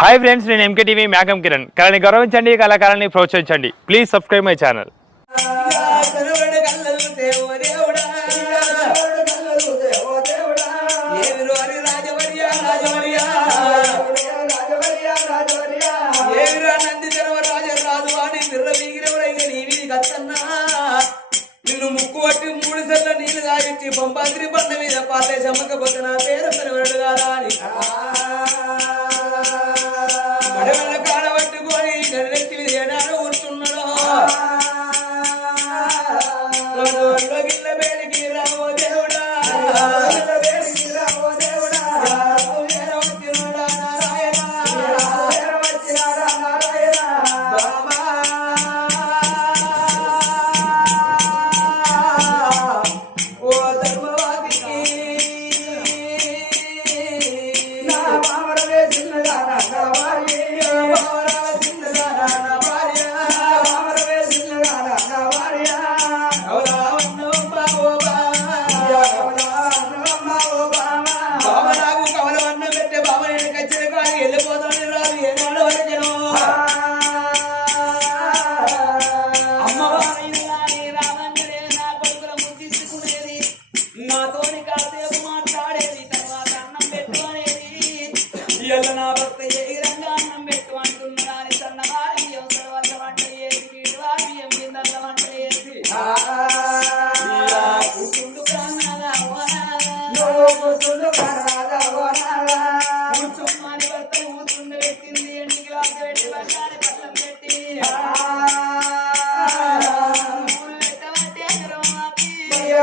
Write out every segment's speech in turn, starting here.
Hi friends నేను MKTV మేఘం కిరణ్ కళని గౌరవించండి కళాకారాన్ని ప్రోత్సహించండి ప్లీజ్ సబ్స్క్రైబ్ మై ఛానల్ ముక్కు పట్టి బండ మీద పాతే కాదా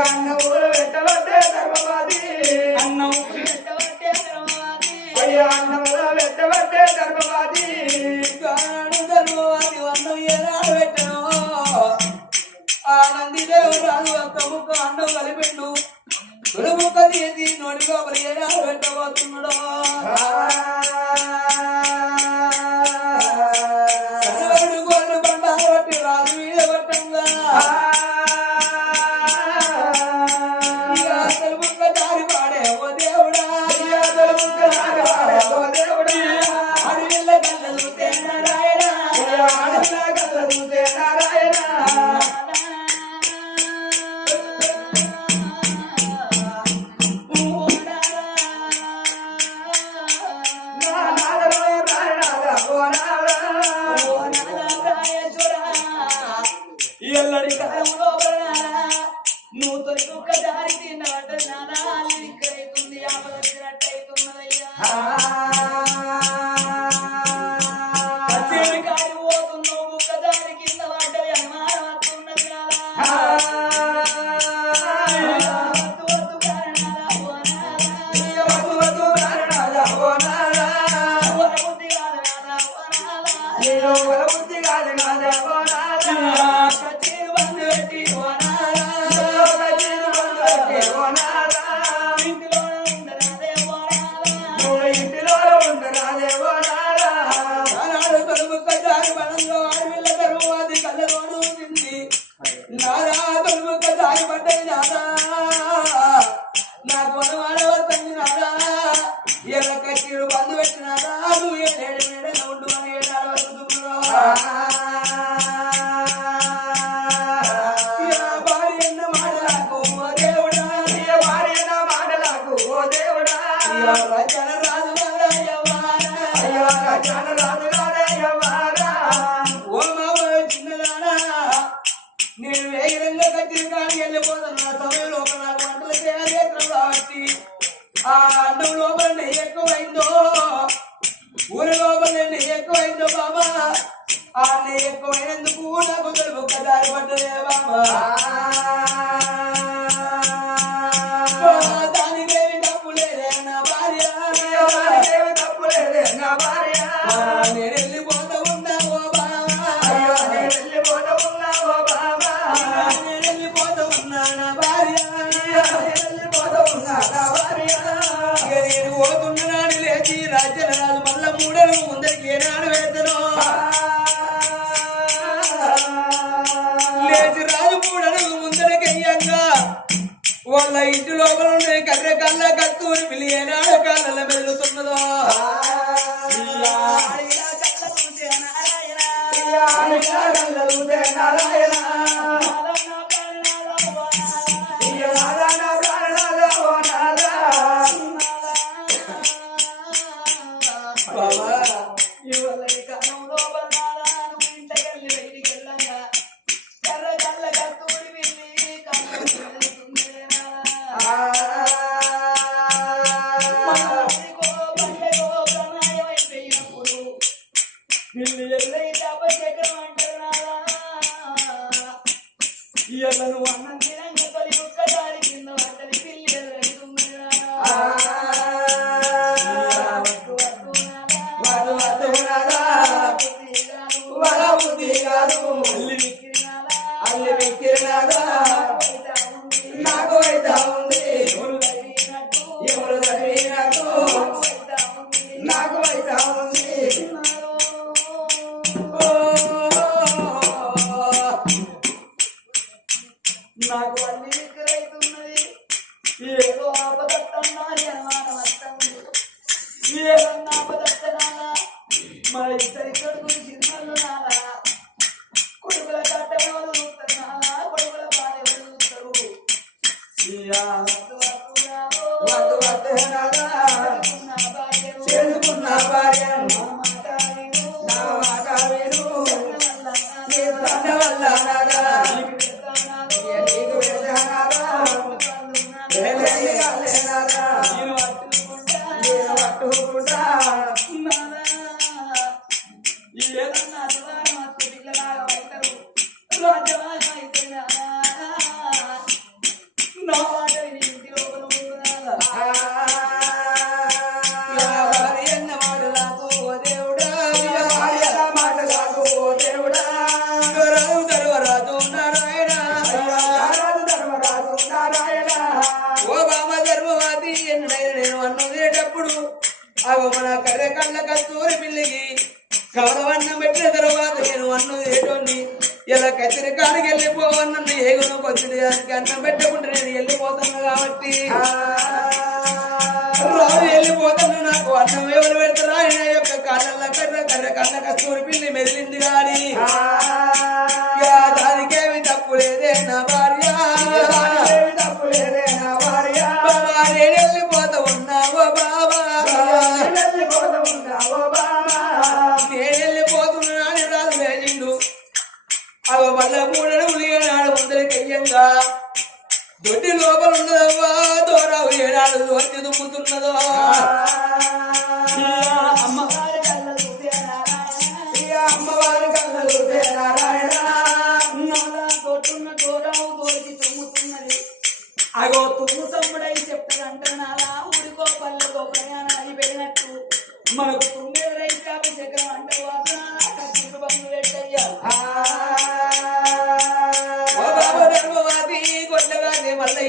అన్న ఊర పెట్టబట్టే ధర్మవాది. అన్న ఊరి పెట్టబట్టే అన్న ఊర పెట్టబట్టే ధర్మవాది. కాను ధర్మవాది అన్నం ఆనంది దేవరాజు అన్నం కలిపెండు. తుడుముక్క తీసి నోటి లోపల పెట్టబోతున్నాడు? ఇవాళ నువ్వు అన్నం తినంగా తొలి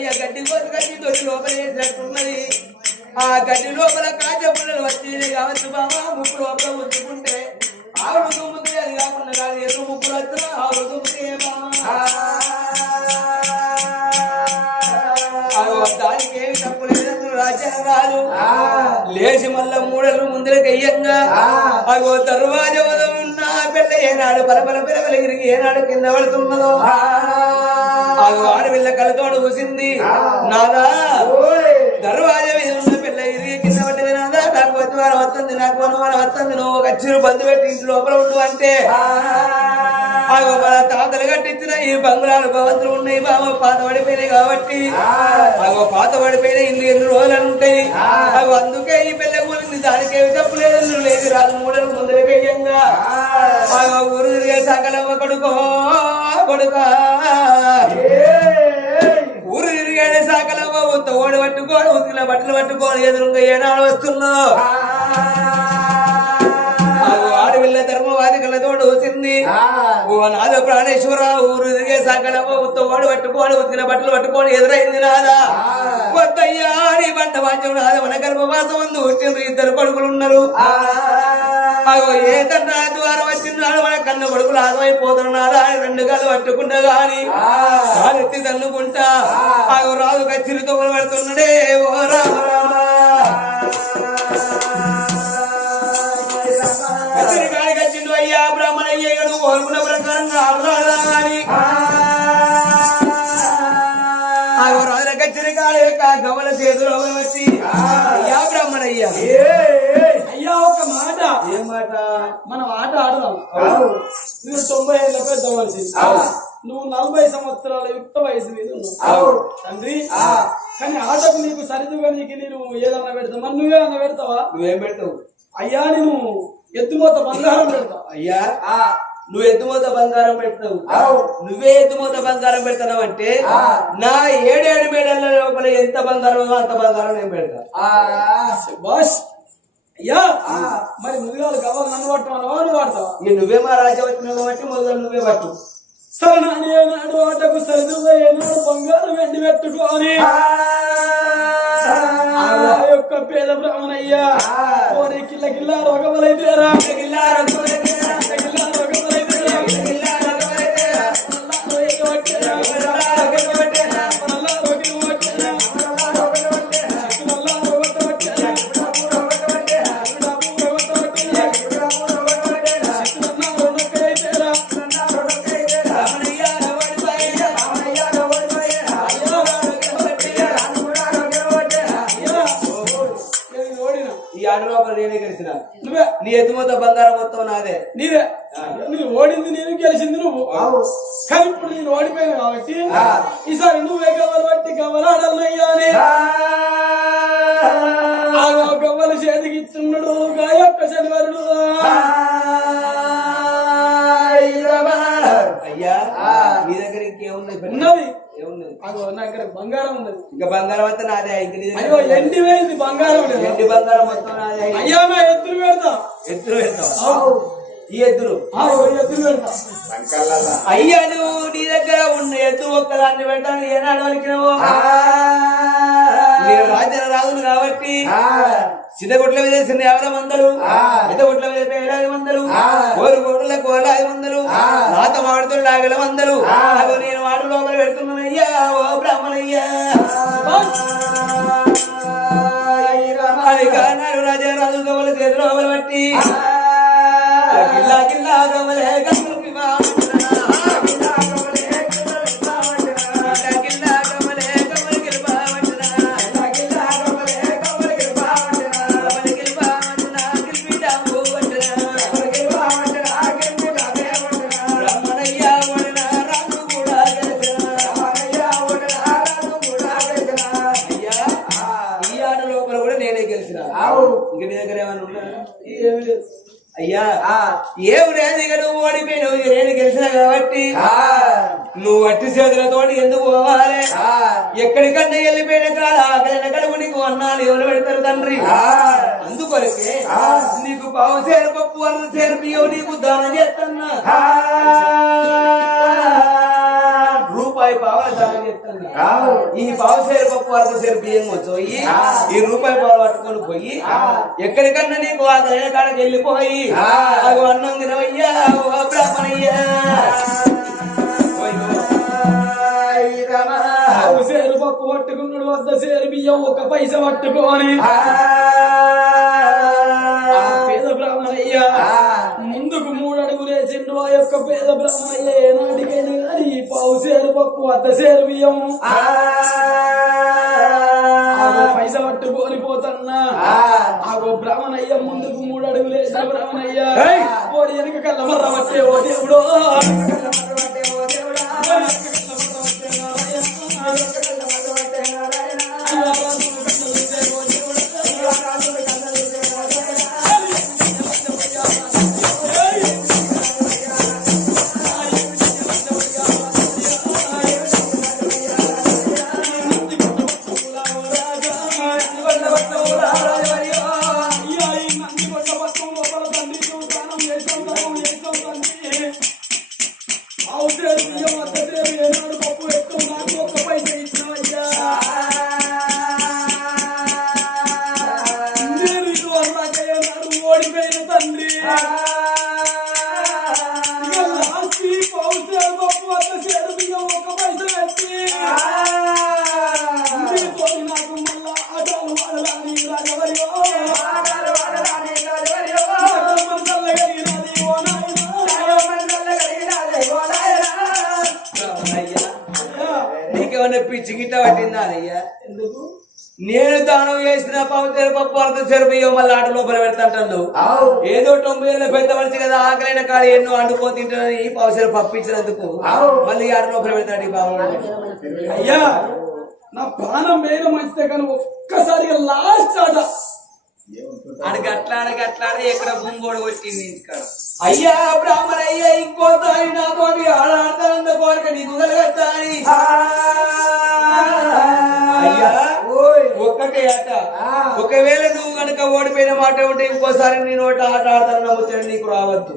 మల్లయ్య గడ్డి కోసి గడ్డి దొరి లోపల వేసినట్టున్నది. ఆ గడ్డి లోపల కాజ పుల్లలు వచ్చి కావచ్చు బాబా ముక్కు లోపల ఉంచుకుంటే ఆవులు దుమ్ముతే అది కాకుండా కాదు. ఎదురు ముక్కులు వచ్చిన ఆవులు దుమ్ముతే దానికి ఏమి తప్పు లేదు రాజ్యం కాదు లేచి మళ్ళా మూడలు ముందరకయ్యంగా అగో దర్వాజ ఉన్న పిల్ల ఏనాడు పలపల పిల్లలు ఇరిగి ఏనాడు కింద పడుతున్నదో. అగో ఆడపిల్ల కలతోడు చూసింది నాదా దర్వాజ మీద ఉన్న పిల్ల ఇరిగి కింద పడ్డది నాదా నాకు వారం వస్తుంది నాకు అనుమానం వస్తుంది. నువ్వు ఒక చిరు బంధు పెట్టి ఇంటి లోపల ఉండు అంటే. తాతలు కట్టించిన ఈ బంగ్లాలు భవంతులు ఉన్నాయి బాబా. పాత పడిపోయినాయి కాబట్టి. అగో పాత పడిపోయిన ఇల్లు ఎన్ని రోజులు ఉంటాయి అగో అందుకే ఈ పిల్ల కూలింది దానికి తప్పు లేదు. లేదు రాదు మూడలు ముందరకేయంగా అగో ఊరు తిరిగే సకలమ్మ కొడుకో. కొడుకా. ఊరు తిరిగాడే సాకలమ్మ ఉత్త ఓడి పట్టుకోడు ఉతికిన బట్టలు పట్టుకోడు ఎదురుగా ఏనాడు వస్తున్నావు అగో ఆడవిల్ల ధర్మవాది కళ్ళతోడు వచ్చింది ఓ నాద ప్రాణేశ్వర ఊరు తిరిగే సాగలమ్మ ఉత్త ఓడి పట్టుకోని ఉతికిన బట్టలు పట్టుకొని ఎదురైంది నాదా. వద్దయ్యా నీ బంట వాద్యం నాద మన గర్భవాసం ఉంది వచ్చిండ్రు ఇద్దరు కొడుకులు ఉన్నారు. అగో ఏ తండ్రి ద్వారం వచ్చిందాడు? మన కన్న కొడుకులు ఆదమైపోతున్నారా. అని రెండు కాళ్ళు పట్టుకుంటా గాని కాలెత్తి తన్నుకుంటా. అగో రాజు కచ్చిరితో పడుతున్నాడే. ఓ రామ రామ. కచ్చిండు అయ్యా కోరుకున్న ప్రకారంగా ఆడరాని అగో రాజుల కచ్చిరి కాడి యొక్క గవల చేతిలో వచ్చి అయ్యా బ్రాహ్మణయ్య. మాట మనం ఆట ఆడదాం. నువ్వు తొంభై ఏళ్ళ పెద్ద మనిషి. నువ్వు నలభై సంవత్సరాల యుక్త వయసు మీద ఉన్నావు. తండ్రి కానీ ఆటకు నీకు సరిదుగా నీకు నేను ఏదన్నా పెడతా? మరి నువ్వేమన్నా పెడతావా? నువ్వేం పెడతావు? అయ్యా నేను ఎత్తుమోత బంగారం పెడతా. అయ్యా నువ్వు ఎద్దుమూత బంగారం పెడతావు. నువ్వే ఎద్దుమూత బంగారం పెడతావు అంటే నా ఏడేడు మేడల లోపల ఎంత బంగారం అంత బంగారం నేను పెడతా. బాస్. అయ్యా మరి ముందుగా కావాలి నన్ను పట్టమన్నావా నువ్వు వాడతావా? ఇక నువ్వే మా రాజా వచ్చినావు కాబట్టి మొదలు నువ్వే పట్టు. సరనాని ఏనాడు ఆటకు సరిదుగా ఏనాడు బంగారం వెండి పెట్టుకోని ఆ. యొక్క పేద బ్రాహ్మణయ్యా ఓరి కిల్ల కిల్ల రోగమలైతేరా కిల్ల రోగమలైతేరా నాదే నువ్వు ఓడింది నేను గెలిచింది నువ్వు. కానీ ఇప్పుడు నేను ఓడిపోయాను కాబట్టి ఈసారి నువ్వే గవ్వలు బట్టి గవ్వలు ఆడాలయ్యా అని ఆ. గవ్వలు చేతికి ఇస్తున్నాడు గా యొక్క శనివారుడు అయ్యా నీ దగ్గర ఇంకేమున్నది ఉన్నది బంగారం ఉన్నది. ఇంకా బంగారం అంతా నాదే ఇంక నీ దగ్గర అయ్యో ఎండి వేయింది బంగారం. ఎండి బంగారం మొత్తం నాదే. అయ్యా నా ఎత్తులు పెడతా ఎత్తులు పెడతావా ఈ ఎద్దులు. అయ్యా నువ్వు నీ దగ్గర ఉన్న ఎద్దు ఒక్కదాన్ని పెట్టాను ఏనాడు వరకినవో నేను రాజ్య రాజులు కాబట్టి చిన్న గుట్ల మీద చిన్న యాభై వందలు పెద్ద గుట్ల మీద ఏడాది వందలు కోరు కోట్ల కోలాది వందలు నాత మాడుతులు నాగల వందలు నేను వాడు లోపల పెడుతున్నానయ్యా. ఓ బ్రాహ్మణయ్యా. నాడు రాజా రాజు గవల చేతి లోపల బట్టి గిల్లా గిల్లా గవలే గంగులు అయ్యా ఏమి లేదు ఇక నువ్వు ఓడిపోయినావు? ఇక నేను గెలిచిన కాబట్టి. నువ్వు అట్టి చేతులతో ఎందుకు పోవాలి? ఎక్కడికన్నా వెళ్ళిపోయిన కాడ? కడుపు నీకు అన్నాలు ఎవరు పెడతారు తండ్రి? అందుకొరకే నీకు పావు చేరు పప్పు అన్న చేరు నీకు దానం చేస్తున్నా. ఈ పావు చేరు పప్పు అర్ధ చేరు బియ్యం వచ్చి ఈ రూపాయి పావులు పట్టుకొని పోయి ఎక్కడికన్నా నీకు ఆకలిన కాడకి వెళ్ళిపోయి అవి అన్నం తినవయ్యా బ్రాహ్మణయ్యా. సేరు పప్పు పట్టుకున్నాడు వద్ద సేరు బియ్యం ఒక పైస పట్టుకొని. ఆ. ముందుకు మూడు అడుగులు వేసిండు ఆ యొక్క పేద బ్రాహ్మణయ్య ఏనాటికైనా కానీ ఈ పావు సేరు పప్పు వద్ద సేరు బియ్యం. పైస పట్టుకొని పోతన్నా. ఆగో బ్రాహ్మణయ్య ముందుకు మూడు అడుగులు వేసిన బ్రాహ్మణయ్య ఓడి వెనక కళ్ళ మర్ర పట్టే ఓ దేవుడో. పట్టిందా అయ్యా ఎందుకు? నేను దానం చేసిన పవిత్ర పప్పు అర్థం చెరుపు మళ్ళీ ఆట లోపల పెడతాంటాను ఏదో తొమ్మిది ఏళ్ళ పెద్ద మనిషి కదా ఆకలైన కాడ ఎన్నో అండుకో తింటానని ఈ పవసర పప్పు ఇచ్చినందుకు. మళ్ళీ ఆట లోపల పెడతాడు ఈ బాబు. అయ్యా నా ప్రాణం మీద మంచిదే కానీ ఒక్కసారిగా లాస్ట్ ఆట. అడిగి అట్లా అడిగి అట్లా అడిగి ఎక్కడ భూమిగోడు వచ్చింది ఇంటికాడ. అయ్యా బ్రాహ్మణ అయ్యా ఇంకో తాయి నాతో ఆడాడతానంద కోరిక నీకు కలగత్తాని అయ్యా ఒక్కటే ఆట ఒకవేళ నువ్వు గనక ఓడిపోయిన మాట ఉంటే ఇంకోసారి నేను ఒకటి ఆట ఆడతాను నమ్ముతాను నీకు రావద్దు.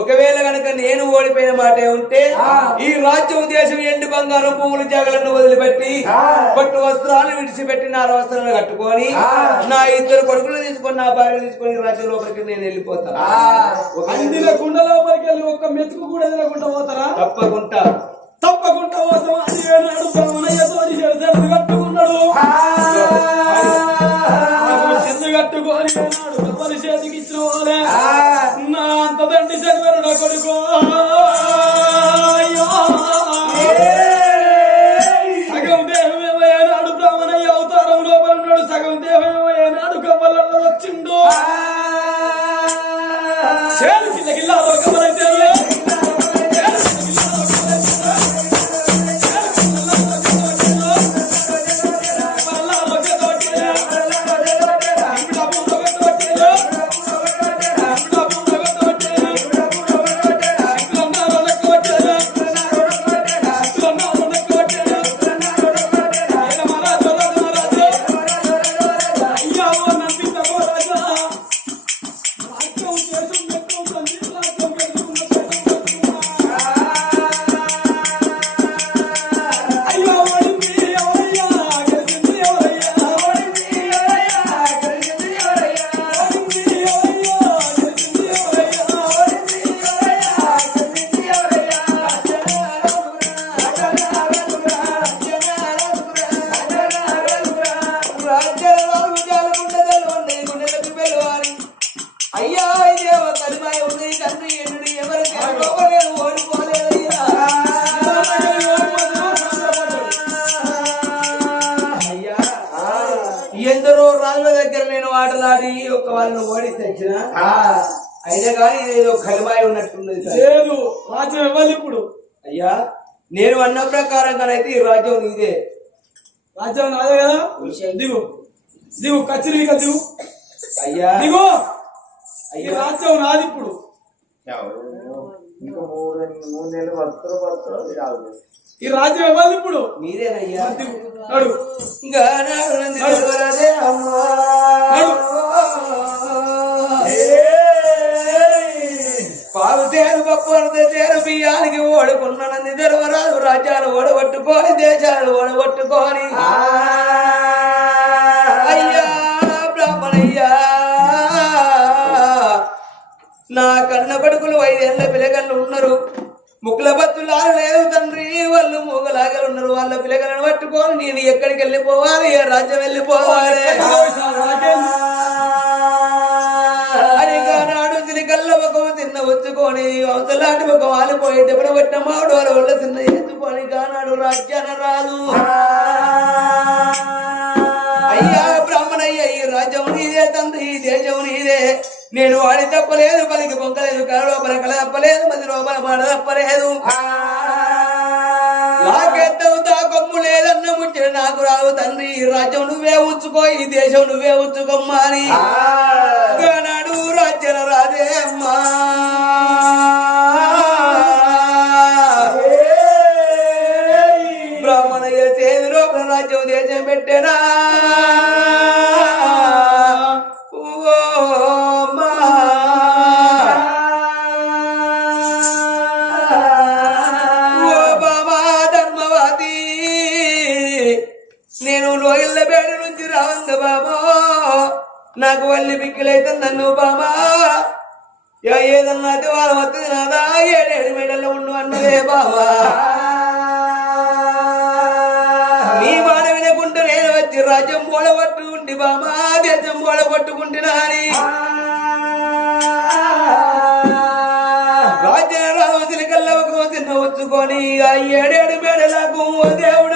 ఒకవేళ గనక నేను ఓడిపోయిన మాట ఉంటే ఈ రాజ్యం బంగారం పువ్వులు జాగలను వదిలిపెట్టి పట్టు వస్త్రాలు విడిచిపెట్టి నా వస్త్రాలు కట్టుకొని నా ఇద్దరు కొడుకులు తీసుకొని నా భార్య తీసుకొని రాజ్యం లోపలికి నేను వెళ్ళిపోతాను. అందిన కుండ లోపలికి వెళ్ళి ఒక్క మెతుకు కూడా తినకుండా పోతారా? తప్పకుండా. తప్పకుండా పోతాం అది ఏనాడు బ్రహ్మణయ్యతో చెడు కట్టుకున్నాడు. కట్టుకొని ఎవరి చేతికి ఇచ్చిన వాళ్ళే. నా అంత దండి చదివారు కొడుకో. దగ్గర నేను ఆటలాడి ఒక వాళ్ళని ఓడి తెచ్చిన. అయినా కానీ ఇదేదో కలిమాయ ఉన్నట్టున్నది సార్. లేదు రాజ్యం ఇవ్వాలి ఇప్పుడు. అయ్యా నేను అన్న ప్రకారంగానైతే ఈ రాజ్యం నీదే. రాజ్యం నాదే కదా? దిగు. దిగు కచ్చిరిగా దిగు. అయ్యా. దిగు. ఈ అయ్యా. రాజ్యం నాది ఇప్పుడు. ఇంకా మూడు మూడు నెలలు బతుకులు రాదు ఈ రాజ్యం ఇవ్వాలి ఇప్పుడు? నడు. అమ్మా. పాలు తేరు పప్పు తేరు బియ్యానికి ఓడుకున్న నంది తెరవరాదు రాజ్యాలు ఓడగొట్టుకొని దేశాలు ఓడగొట్టుకొని. అయ్యా బ్రాహ్మణయ్యా. నా కన్న కొడుకులు ఐదేళ్ళ పిల్లగళ్ళు ఉన్నారు. ముక్కుల బతులారు లేదు తండ్రి వాళ్ళు మూగలాగా ఉన్నారు వాళ్ళ పిల్లగలను పట్టుకొని నేను ఎక్కడికి వెళ్ళిపోవాలి? ఏ రాజ్యం వెళ్ళిపోవాలి? అడిగానాడు తిరిగల్ల ఒక తిన్న వచ్చుకొని అవతలాంటి ఒక వాలిపోయి దెబ్బలు పెట్టిన మాడు వాళ్ళ వల్ల తిన్న ఎత్తుకొని కానాడు రాజ్యాన రాదు. నేను వాడి తప్పలేదు పలికి పొంకలేదు కల లోపల కల తప్పలేదు. మంది లోపల మాట తప్పలేదు కొమ్ము లేదన్న ముచ్చట నాకు రావు తండ్రి. ఈ రాజ్యం నువ్వే ఉంచుకో ఈ దేశం నువ్వే ఉంచుకోమ్మా అని. నాడు రాజ్యం రాదే అమ్మా. బేడ నుంచి రావంగ బాబా. నాకు వల్లి బిక్కులైతే నన్ను బామా. యా ఏదన్నా వాళ్ళ వస్తుంది నాదా. ఏడేడు మెడల్లో ఉండు అన్నదే బాబా నీ మాట వినకుంటే నేను వచ్చి రాజ్యం పోడగొట్టుకుంటే బామా. దేశం పోడగొట్టుకుంటున్నా అని రాజ్యం రావసిన కల్లా ఒక చిన్న వచ్చుకొని ఆ ఏడేడు మేడలకు దేవుడు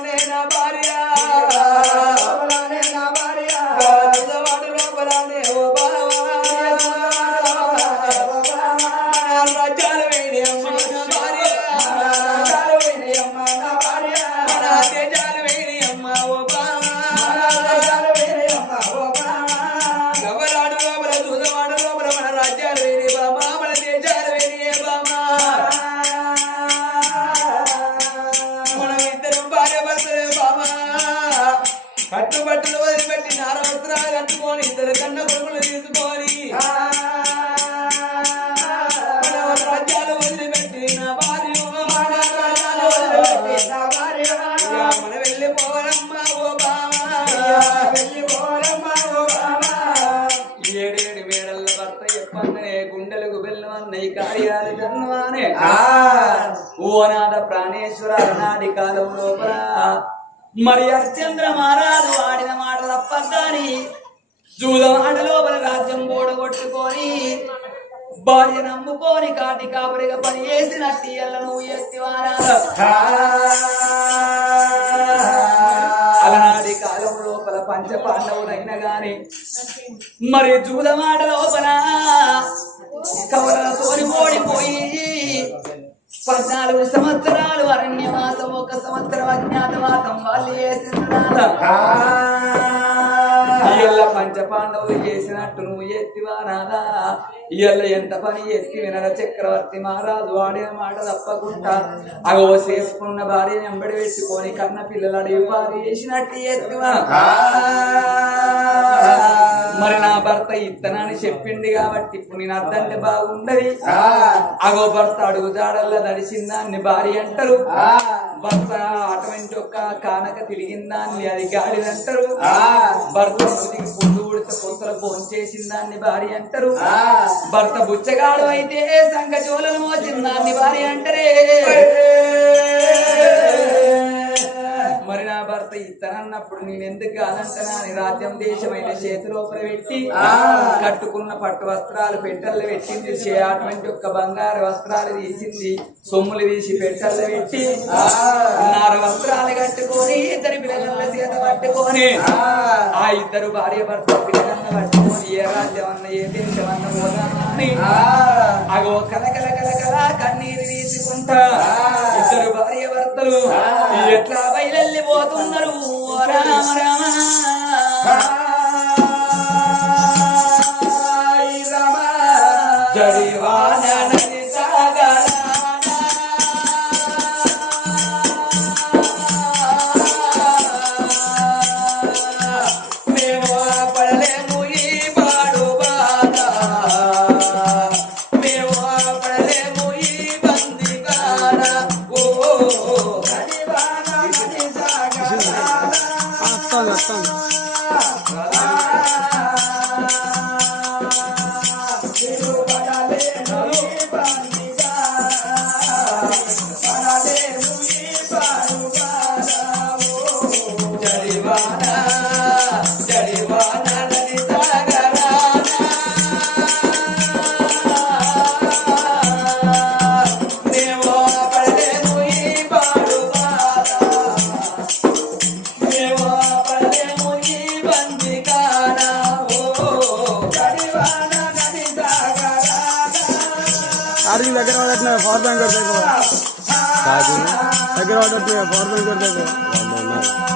Galera ఓ అనాథ ప్రాణేశ్వర అనాది కాలం లోపల మరి హరిశ్చంద్ర మహారాజు ఆడిన మాట తప్పగాని జూదమాట లోపల రాజ్యం ఓడగొట్టుకొని భార్య నమ్ముకొని కాటి కాపరిగా పని చేసినట్టు ఎల్లను ఎత్తివారా. అలనాటి కాలం లోపల పంచ పాండవులైన గాని మరి జూదమాట లోపల కవలతోని ఓడిపోయి పద్నాలుగు సంవత్సరాలు అరణ్యవాసం ఒక సంవత్సరం అజ్ఞాతవాసం. వాళ్ళు చేసిన ఇవాళ పంచ పాండవులు చేసినట్టు నువ్వు ఎత్తివా నాదా? ఇవాళ ఎంత పని ఎత్తి వినర చక్రవర్తి మహారాజు వాడే మాట తప్పకుండా. అగో చేసుకున్న భార్య వెంబడి పెట్టుకొని కన్న పిల్లలు అడిగి భార్య చేసినట్టు ఎత్తివా? మరి నా భర్త ఇత్తనాన్ని చెప్పింది కాబట్టి ఇప్పుడు నేను అద్దంటే బాగుండదు. అగో భర్త అడుగు జాడల్లా నడిచిందాన్ని భార్య అంటారు. భర్త అటువంటి ఒక కానక తిరిగిందాన్ని అది గాడిదంటారు. భర్త ముదికి పొద్దు ఉడితే పొత్తుల ఫోన్ చేసిందాన్ని భార్య అంటారు. భర్త బుచ్చగాడు అయితే సంఘ చోళను మోసిందాన్ని భార్య అంటారే. మరి నా భర్త ఇత్తనన్నప్పుడు నేను ఎందుకు కాదంటనా అని రాజ్యం దేశమైన చేతిలోపల పెట్టి కట్టుకున్న పట్టు వస్త్రాలు పెట్టెల్లో పెట్టింది అటువంటి ఒక్క బంగారు వస్త్రాలు తీసింది సొమ్ములు తీసి పెట్టెల్లో పెట్టి నార వస్త్రాలు కట్టుకొని ఇద్దరు పిల్లల చేత పట్టుకొని ఆ. ఇద్దరు భార్య భర్త పిల్లలను పట్టుకొని ఏ రాజ్యం అన్న ఏ దేశం అన్న పోదామా అని అగో కలకల కలకల కన్నీరు తీసుకుంటా ఇద్దరు భార్య ఎట్లా బయలెళ్ళిపోతున్నారు. ఓ రామ రామ. దగ్గర పడట్లే పవర్ బ్యాంక్ కొడితే దగ్గర పడట్లే పవర్ బ్యాంక్ కొడితే మేము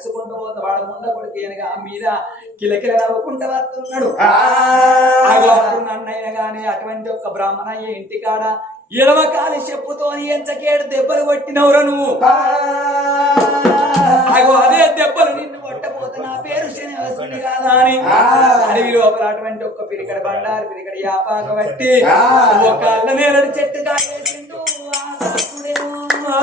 నడుచుకుంటూ పోతే వాడు ముంద కొడుకు అనగా మీద కిలకిల నవ్వుకుంటూ వస్తున్నాడు అన్నయ్య గాని అటువంటి ఒక్క బ్రాహ్మణయ్య ఇంటికాడ ఇరవ కాలి చెప్పుతోని ఎంచకేడు దెబ్బలు కొట్టినవురా నువ్వు? అగో అదే దెబ్బలు నిన్ను కొట్టపోతే నా పేరు శ్రీనివాసుని కాదా అని అడవి లోపల అటువంటి ఒక్క పిరికడ బండారు పిరికడ యాపాక బట్టి ఒక నేలడి చెట్టు కాయేసిండు ఆ.